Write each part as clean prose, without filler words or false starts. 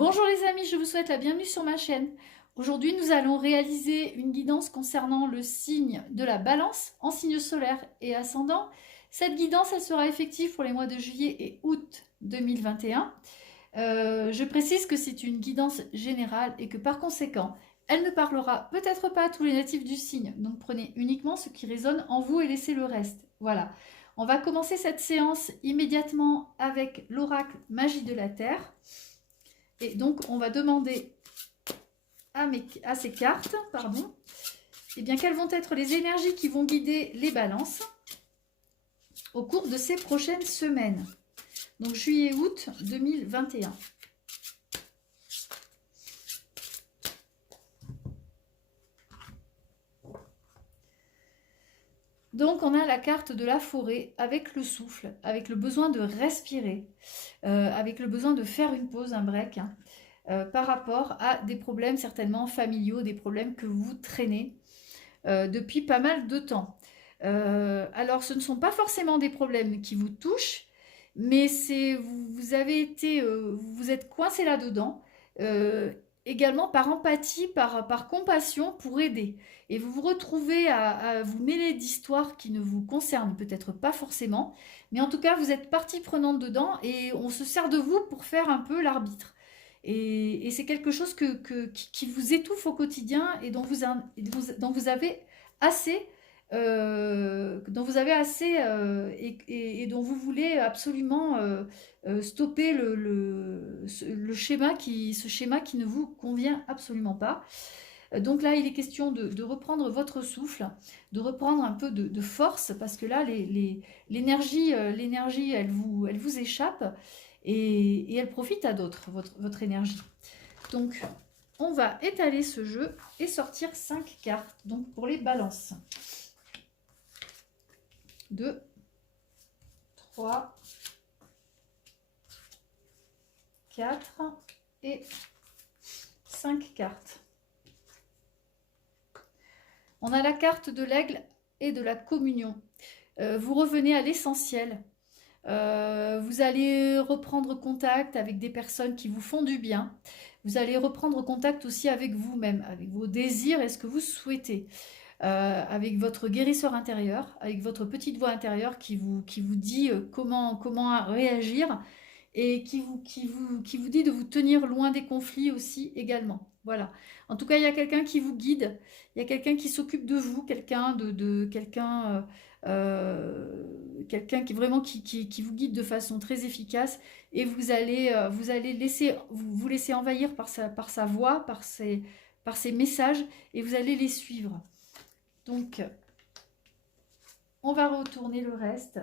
Bonjour les amis, je vous souhaite la bienvenue sur ma chaîne. Aujourd'hui, nous allons réaliser une guidance concernant le signe de la Balance en signe solaire et ascendant. Cette guidance, elle sera effective pour les mois de juillet et août 2021. Je précise que c'est une guidance générale et que par conséquent, elle ne parlera peut-être pas à tous les natifs du signe. Donc prenez uniquement ce qui résonne en vous et laissez le reste. Voilà. On va commencer cette séance immédiatement avec l'oracle Magie de la Terre. Et donc, on va demander à ces cartes, eh bien, quelles vont être les énergies qui vont guider les balances au cours de ces prochaines semaines. Donc, juillet-août 2021. Donc, on a la carte de la forêt avec le souffle, avec le besoin de respirer, avec le besoin de faire une pause, un break, par rapport à des problèmes certainement familiaux, des problèmes que vous traînez depuis pas mal de temps. Alors, ce ne sont pas forcément des problèmes qui vous touchent, mais vous avez été, vous êtes coincé là-dedans, également par empathie, par compassion pour aider. Et vous vous retrouvez à vous mêler d'histoires qui ne vous concernent peut-être pas forcément, mais en tout cas, vous êtes partie prenante dedans et on se sert de vous pour faire un peu l'arbitre. Et c'est quelque chose qui vous étouffe au quotidien et dont vous avez assez, et dont vous voulez absolument stopper ce schéma qui ne vous convient absolument pas. Donc là, il est question de reprendre votre souffle, de reprendre un peu de force, parce que là, l'énergie, elle vous échappe et elle profite à d'autres, votre énergie. Donc, on va étaler ce jeu et sortir 5 cartes, donc pour les balances. 2, 3, 4 et 5 cartes. On a la carte de l'aigle et de la communion. Vous revenez à l'essentiel. Vous allez reprendre contact avec des personnes qui vous font du bien. Vous allez reprendre contact aussi avec vous-même, avec vos désirs et ce que vous souhaitez. Avec votre guérisseur intérieur, avec votre petite voix intérieure qui vous dit comment réagir et qui vous dit de vous tenir loin des conflits aussi également. Voilà. En tout cas, il y a quelqu'un qui vous guide, il y a quelqu'un qui s'occupe de vous, quelqu'un quelqu'un qui vraiment qui vous guide de façon très efficace et vous allez vous laisser envahir par sa voix, par ses messages et vous allez les suivre. Donc, on va retourner le reste.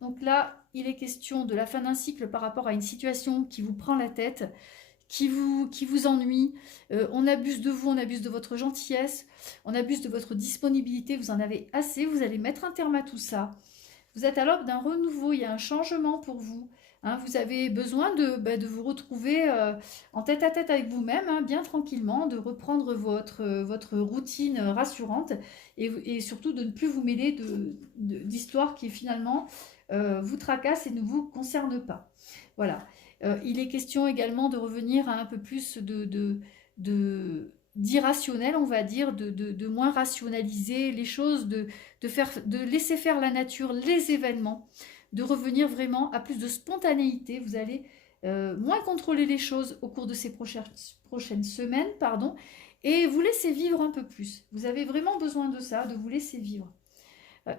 Donc là, il est question de la fin d'un cycle par rapport à une situation qui vous prend la tête, qui vous ennuie. On abuse de vous, on abuse de votre gentillesse, on abuse de votre disponibilité, vous en avez assez, vous allez mettre un terme à tout ça. Vous êtes à l'aube d'un renouveau, il y a un changement pour vous. Hein, vous avez besoin de vous retrouver en tête-à-tête avec vous-même, hein, bien tranquillement, de reprendre votre routine rassurante et surtout de ne plus vous mêler d'histoires qui finalement vous tracassent et ne vous concernent pas. Voilà. Il est question également de revenir à un peu plus d'irrationnel, on va dire, de moins rationaliser les choses, de laisser faire la nature, les événements, de revenir vraiment à plus de spontanéité. Vous allez moins contrôler les choses au cours de ces prochaines semaines, et vous laisser vivre un peu plus. Vous avez vraiment besoin de ça, de vous laisser vivre.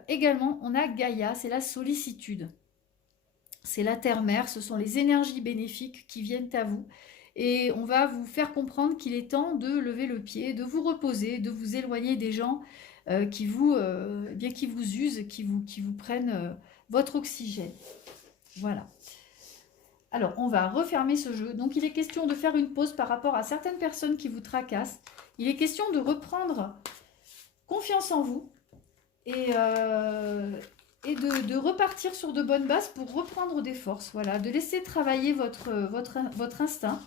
Également, on a Gaïa, c'est la sollicitude. C'est la terre-mère, ce sont les énergies bénéfiques qui viennent à vous. Et on va vous faire comprendre qu'il est temps de lever le pied, de vous reposer, de vous éloigner des gens qui vous usent, qui vous prennent votre oxygène. Voilà. Alors, on va refermer ce jeu. Donc, il est question de faire une pause par rapport à certaines personnes qui vous tracassent. Il est question de reprendre confiance en vous et de repartir sur de bonnes bases pour reprendre des forces. Voilà, de laisser travailler votre instinct.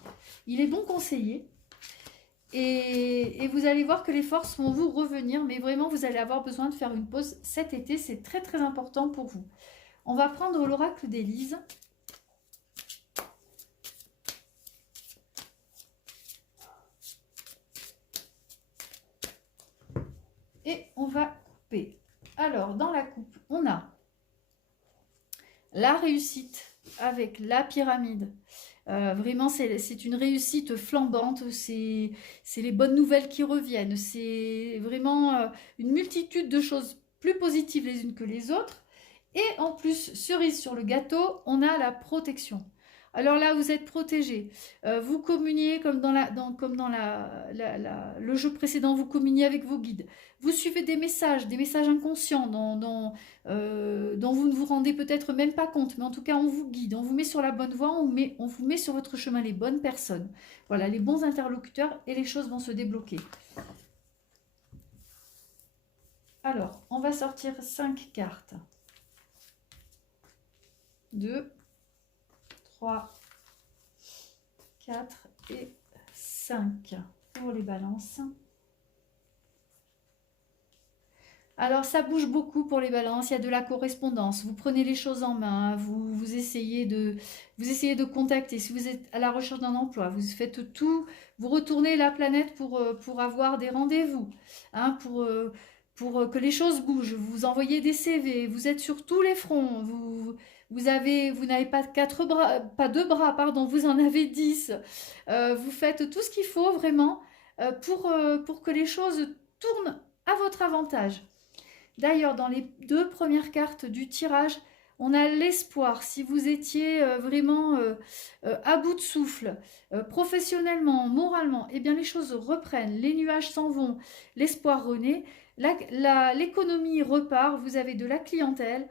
Il est bon conseiller. Et vous allez voir que les forces vont vous revenir, mais vraiment, vous allez avoir besoin de faire une pause cet été. C'est très, très important pour vous. On va prendre l'oracle d'Élise. Alors, dans la coupe, on a la réussite avec la pyramide. Vraiment, c'est une réussite flambante, c'est les bonnes nouvelles qui reviennent, c'est vraiment une multitude de choses plus positives les unes que les autres. Et en plus, cerise sur le gâteau, on a la protection. Alors là, vous êtes protégé. Vous communiez comme comme dans le jeu précédent, vous communiez avec vos guides. Vous suivez des messages inconscients dont vous ne vous rendez peut-être même pas compte, mais en tout cas, on vous guide, on vous met sur la bonne voie, on vous met sur votre chemin les bonnes personnes. Voilà, les bons interlocuteurs et les choses vont se débloquer. Alors, on va sortir 5 cartes. 2, 3, 4 et 5 pour les balances. Alors, ça bouge beaucoup pour les balances, il y a de la correspondance. Vous prenez les choses en main, vous essayez de contacter. Si vous êtes à la recherche d'un emploi, vous faites tout, vous retournez la planète pour avoir des rendez-vous, hein, pour que les choses bougent. Vous envoyez des CV, vous êtes sur tous les fronts, vous n'avez pas pas deux bras, pardon, vous en avez 10. Vous faites tout ce qu'il faut vraiment pour que les choses tournent à votre avantage. D'ailleurs, dans les 2 premières cartes du tirage, on a l'espoir. Si vous étiez vraiment à bout de souffle, professionnellement, moralement, eh bien les choses reprennent, les nuages s'en vont, l'espoir renaît, l'économie repart, vous avez de la clientèle,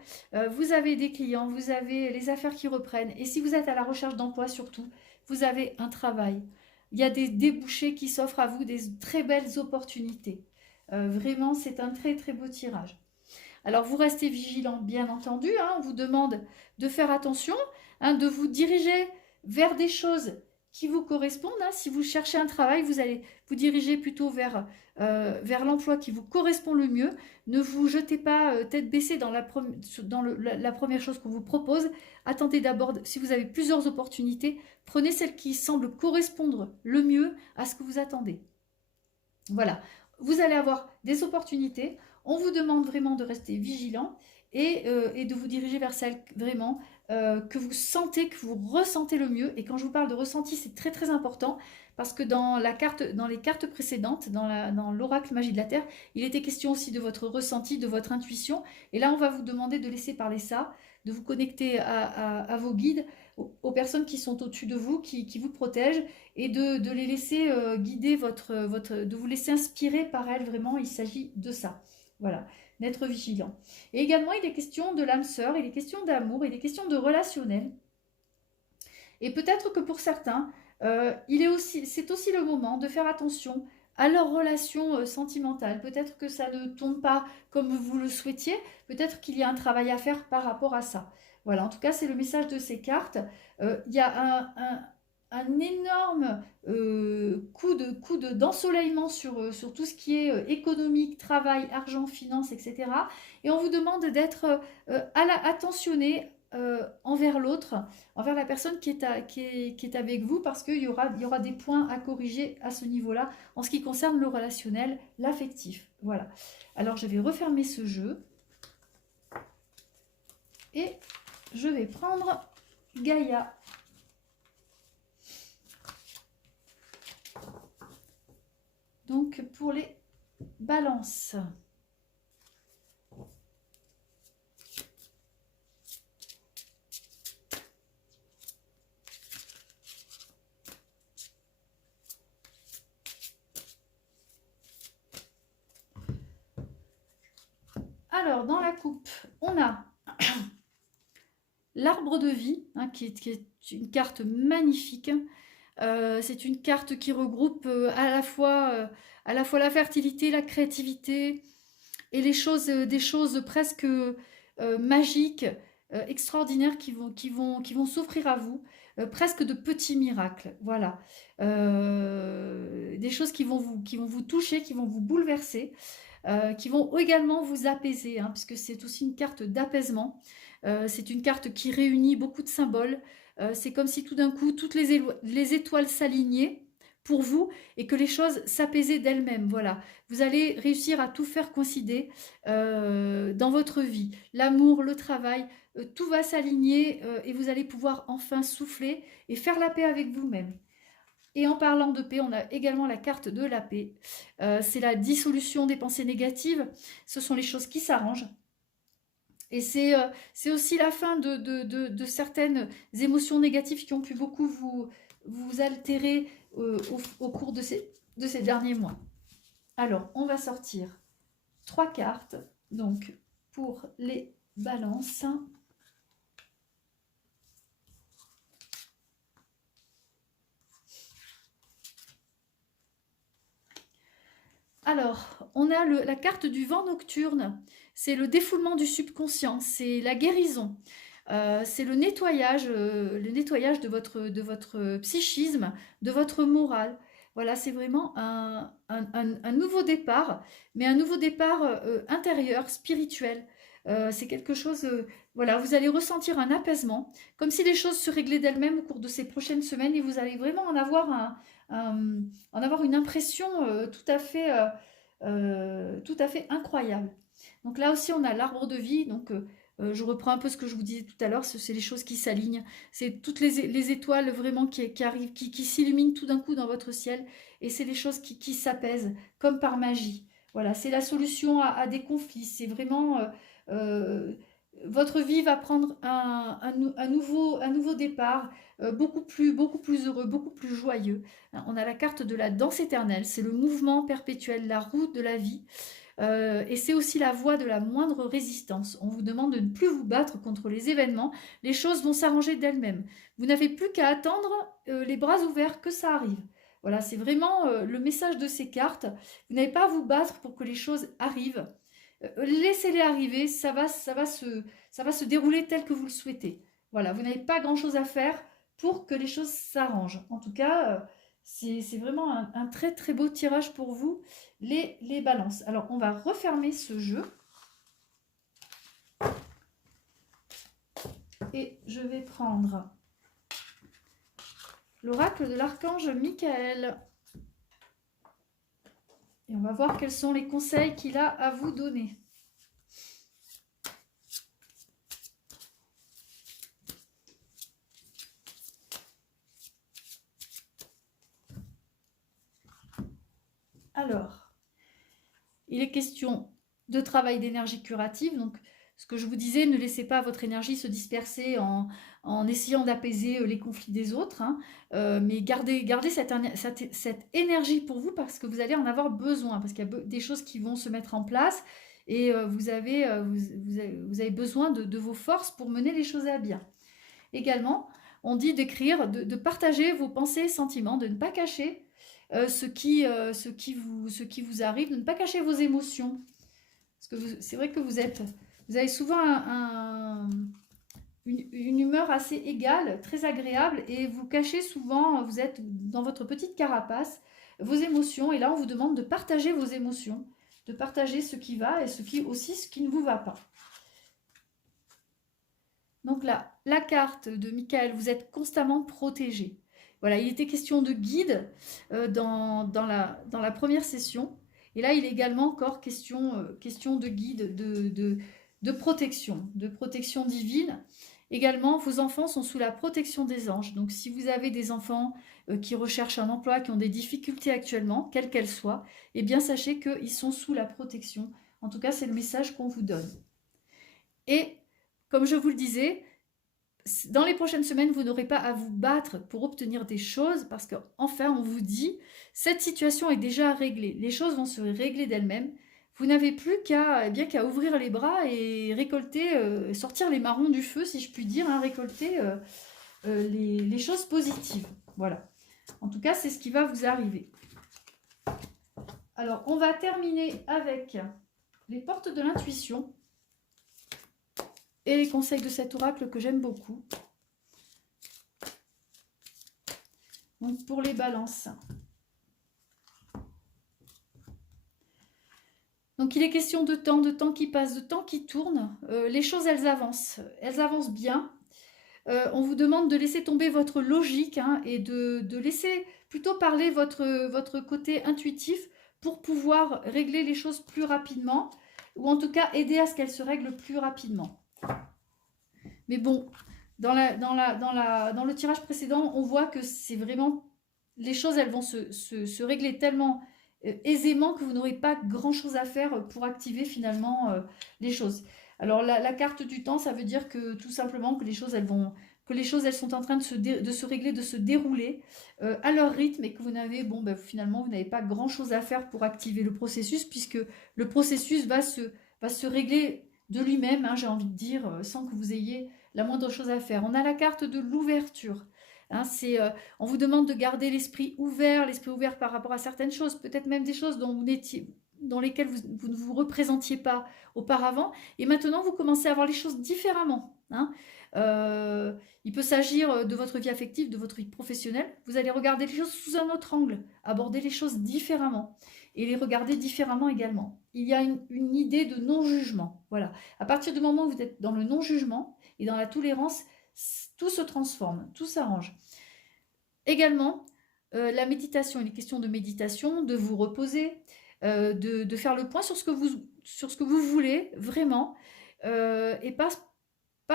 vous avez des clients, vous avez les affaires qui reprennent. Et si vous êtes à la recherche d'emploi surtout, vous avez un travail. Il y a des débouchés qui s'offrent à vous, des très belles opportunités. Vraiment, c'est un très très beau tirage. Alors, vous restez vigilant, bien entendu. Hein, on vous demande de faire attention, hein, de vous diriger vers des choses qui vous correspondent. Hein. Si vous cherchez un travail, vous allez vous diriger plutôt vers l'emploi qui vous correspond le mieux. Ne vous jetez pas tête baissée dans la première chose qu'on vous propose. Attendez d'abord, si vous avez plusieurs opportunités, prenez celle qui semble correspondre le mieux à ce que vous attendez. Voilà. Vous allez avoir des opportunités. On vous demande vraiment de rester vigilant et de vous diriger vers celle vraiment que vous sentez, que vous ressentez le mieux. Et quand je vous parle de ressenti, c'est très très important parce que dans les cartes précédentes, dans l'oracle magie de la Terre, il était question aussi de votre ressenti, de votre intuition. Et là, on va vous demander de laisser parler ça, de vous connecter à vos guides, aux personnes qui sont au-dessus de vous, qui vous protègent, et de les laisser guider de vous laisser inspirer par elles, vraiment, il s'agit de ça. Voilà, d'être vigilant. Et également, il est question de l'âme sœur, il est question d'amour, il est question de relationnel. Et peut-être que pour certains, c'est aussi le moment de faire attention à leur relation sentimentale. Peut-être que ça ne tourne pas comme vous le souhaitiez, peut-être qu'il y a un travail à faire par rapport à ça. Voilà, en tout cas, c'est le message de ces cartes. Il y a un énorme coup d'ensoleillement sur tout ce qui est économique, travail, argent, finance, etc. Et on vous demande d'être attentionné envers l'autre, envers la personne qui est avec vous, parce qu'il y aura des points à corriger à ce niveau-là, en ce qui concerne le relationnel, l'affectif. Voilà. Alors, je vais refermer ce jeu. Et je vais prendre Gaïa. Donc, pour les balances. Alors, dans la coupe, on a l'arbre de vie, hein, qui est une carte magnifique. C'est une carte qui regroupe à la fois la fertilité, la créativité et des choses presque magiques, extraordinaires qui vont s'offrir à vous, presque de petits miracles. Voilà. Des choses qui vont vous toucher, qui vont vous bouleverser, qui vont également vous apaiser, hein, puisque c'est aussi une carte d'apaisement. C'est une carte qui réunit beaucoup de symboles. C'est comme si tout d'un coup, toutes les étoiles s'alignaient pour vous et que les choses s'apaiser d'elles-mêmes. Voilà, vous allez réussir à tout faire coïncider dans votre vie. L'amour, le travail, tout va s'aligner et vous allez pouvoir enfin souffler et faire la paix avec vous-même. Et en parlant de paix, on a également la carte de la paix. C'est la dissolution des pensées négatives. Ce sont les choses qui s'arrangent. Et c'est aussi la fin de certaines émotions négatives qui ont pu beaucoup vous altérer au cours de ces derniers mois. Alors, on va sortir 3 cartes, donc pour les balances. Alors, on a la carte du vent nocturne, c'est le défoulement du subconscient, c'est la guérison, c'est le nettoyage de votre psychisme, de votre morale. Voilà, c'est vraiment un nouveau départ, mais un nouveau départ intérieur, spirituel. C'est quelque chose, voilà, vous allez ressentir un apaisement, comme si les choses se réglaient d'elles-mêmes au cours de ces prochaines semaines et vous allez vraiment en avoir une impression tout à fait incroyable. Donc là aussi, on a l'arbre de vie. Donc, je reprends un peu ce que je vous disais tout à l'heure. C'est les choses qui s'alignent. C'est toutes les étoiles vraiment qui arrivent, qui s'illuminent tout d'un coup dans votre ciel. Et c'est les choses qui s'apaisent comme par magie. Voilà, c'est la solution à des conflits. C'est vraiment... votre vie va prendre un nouveau départ, beaucoup plus heureux, beaucoup plus joyeux. On a la carte de la danse éternelle, c'est le mouvement perpétuel, la route de la vie. Et c'est aussi la voie de la moindre résistance. On vous demande de ne plus vous battre contre les événements. Les choses vont s'arranger d'elles-mêmes. Vous n'avez plus qu'à attendre les bras ouverts que ça arrive. Voilà, c'est vraiment le message de ces cartes. Vous n'avez pas à vous battre pour que les choses arrivent. Laissez-les arriver, ça va se dérouler tel que vous le souhaitez. Voilà, vous n'avez pas grand-chose à faire pour que les choses s'arrangent. En tout cas, c'est vraiment un très très beau tirage pour vous, les balances. Alors, on va refermer ce jeu. Et je vais prendre l'oracle de l'archange Michael. Et on va voir quels sont les conseils qu'il a à vous donner. Alors, il est question de travail d'énergie curative. Donc, ce que je vous disais, ne laissez pas votre énergie se disperser en essayant d'apaiser les conflits des autres, hein. Mais gardez cette énergie pour vous parce que vous allez en avoir besoin, parce qu'il y a des choses qui vont se mettre en place et vous avez besoin de vos forces pour mener les choses à bien. Également, on dit d'écrire, de partager vos pensées et sentiments, de ne pas cacher ce qui vous arrive, de ne pas cacher vos émotions. Parce que c'est vrai que vous avez souvent une humeur assez égale, très agréable, et vous cachez souvent, vous êtes dans votre petite carapace, vos émotions, et là on vous demande de partager vos émotions, de partager ce qui va et ce qui ne vous va pas. Donc là, la carte de Michael, vous êtes constamment protégé. Voilà, il était question de guide dans la première session. Et là, il est également encore question de guide, de protection divine. Également, vos enfants sont sous la protection des anges. Donc, si vous avez des enfants qui recherchent un emploi, qui ont des difficultés actuellement, quelles qu'elles soient, eh bien, sachez qu'ils sont sous la protection. En tout cas, c'est le message qu'on vous donne. Et, comme je vous le disais, dans les prochaines semaines, vous n'aurez pas à vous battre pour obtenir des choses parce qu'enfin, on vous dit, cette situation est déjà réglée. Les choses vont se régler d'elles-mêmes. Vous n'avez plus qu'à ouvrir les bras et récolter, sortir les marrons du feu, si je puis dire, hein, récolter les choses positives. Voilà. En tout cas, c'est ce qui va vous arriver. Alors, on va terminer avec les portes de l'intuition et les conseils de cet oracle que j'aime beaucoup. Donc, pour les balances. Donc, il est question de temps qui passe, de temps qui tourne. Les choses, elles avancent bien. On vous demande de laisser tomber votre logique hein, et de laisser plutôt parler votre côté intuitif pour pouvoir régler les choses plus rapidement, ou en tout cas aider à ce qu'elles se règlent plus rapidement. Mais bon, dans le tirage précédent, on voit que c'est vraiment... Les choses, elles vont se régler tellement aisément que vous n'aurez pas grand-chose à faire pour activer finalement les choses. Alors la carte du temps, ça veut dire que tout simplement que les choses, elles sont en train de se régler, de se dérouler à leur rythme et que vous n'avez, bon, ben, finalement, vous n'avez pas grand-chose à faire pour activer le processus puisque le processus va se régler de lui-même, hein, j'ai envie de dire, sans que vous ayez la moindre chose à faire. On a la carte de l'ouverture. Hein, on vous demande de garder l'esprit ouvert par rapport à certaines choses, peut-être même des choses dans lesquelles vous ne vous représentiez pas auparavant, et maintenant vous commencez à voir les choses différemment. Hein. Il peut s'agir de votre vie affective, de votre vie professionnelle. Vous allez regarder les choses sous un autre angle, aborder les choses différemment et les regarder différemment également. Il y a une idée de non-jugement. Voilà. À partir du moment où vous êtes dans le non-jugement et dans la tolérance, tout se transforme, tout s'arrange. Également, la méditation, il est question de méditation, de vous reposer, de faire le point sur ce que vous voulez vraiment, et pas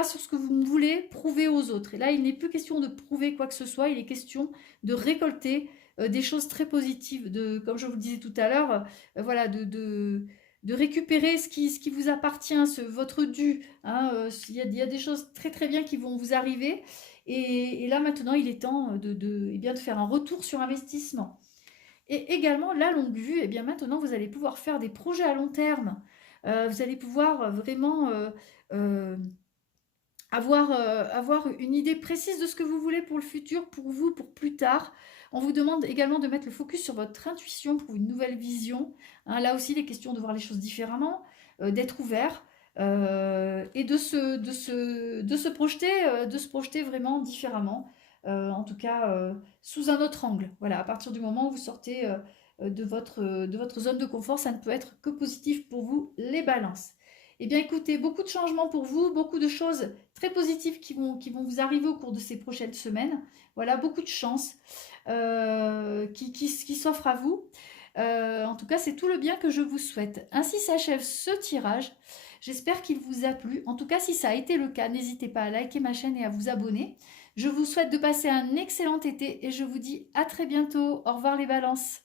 sur ce que vous voulez prouver aux autres. Et là, il n'est plus question de prouver quoi que ce soit, il est question de récolter des choses très positives, comme je vous le disais tout à l'heure, voilà, de récupérer ce qui vous appartient, votre dû. Hein, il y a des choses très très bien qui vont vous arriver. Et là, maintenant, il est temps eh bien, de faire un retour sur investissement. Et également, la longue vue, eh bien, maintenant, vous allez pouvoir faire des projets à long terme. Vous allez pouvoir vraiment avoir une idée précise de ce que vous voulez pour le futur, pour vous, pour plus tard. On vous demande également de mettre le focus sur votre intuition pour une nouvelle vision. Hein, là aussi, il est question de voir les choses différemment, d'être ouvert et de se projeter vraiment différemment. En tout cas, sous un autre angle. Voilà, à partir du moment où vous sortez de votre zone de confort, ça ne peut être que positif pour vous, les balances. Eh bien, écoutez, beaucoup de changements pour vous, beaucoup de choses très positives qui vont vous arriver au cours de ces prochaines semaines. Voilà, beaucoup de chance qui s'offrent à vous. En tout cas, c'est tout le bien que je vous souhaite. Ainsi s'achève ce tirage. J'espère qu'il vous a plu. En tout cas, si ça a été le cas, n'hésitez pas à liker ma chaîne et à vous abonner. Je vous souhaite de passer un excellent été et je vous dis à très bientôt. Au revoir les balances.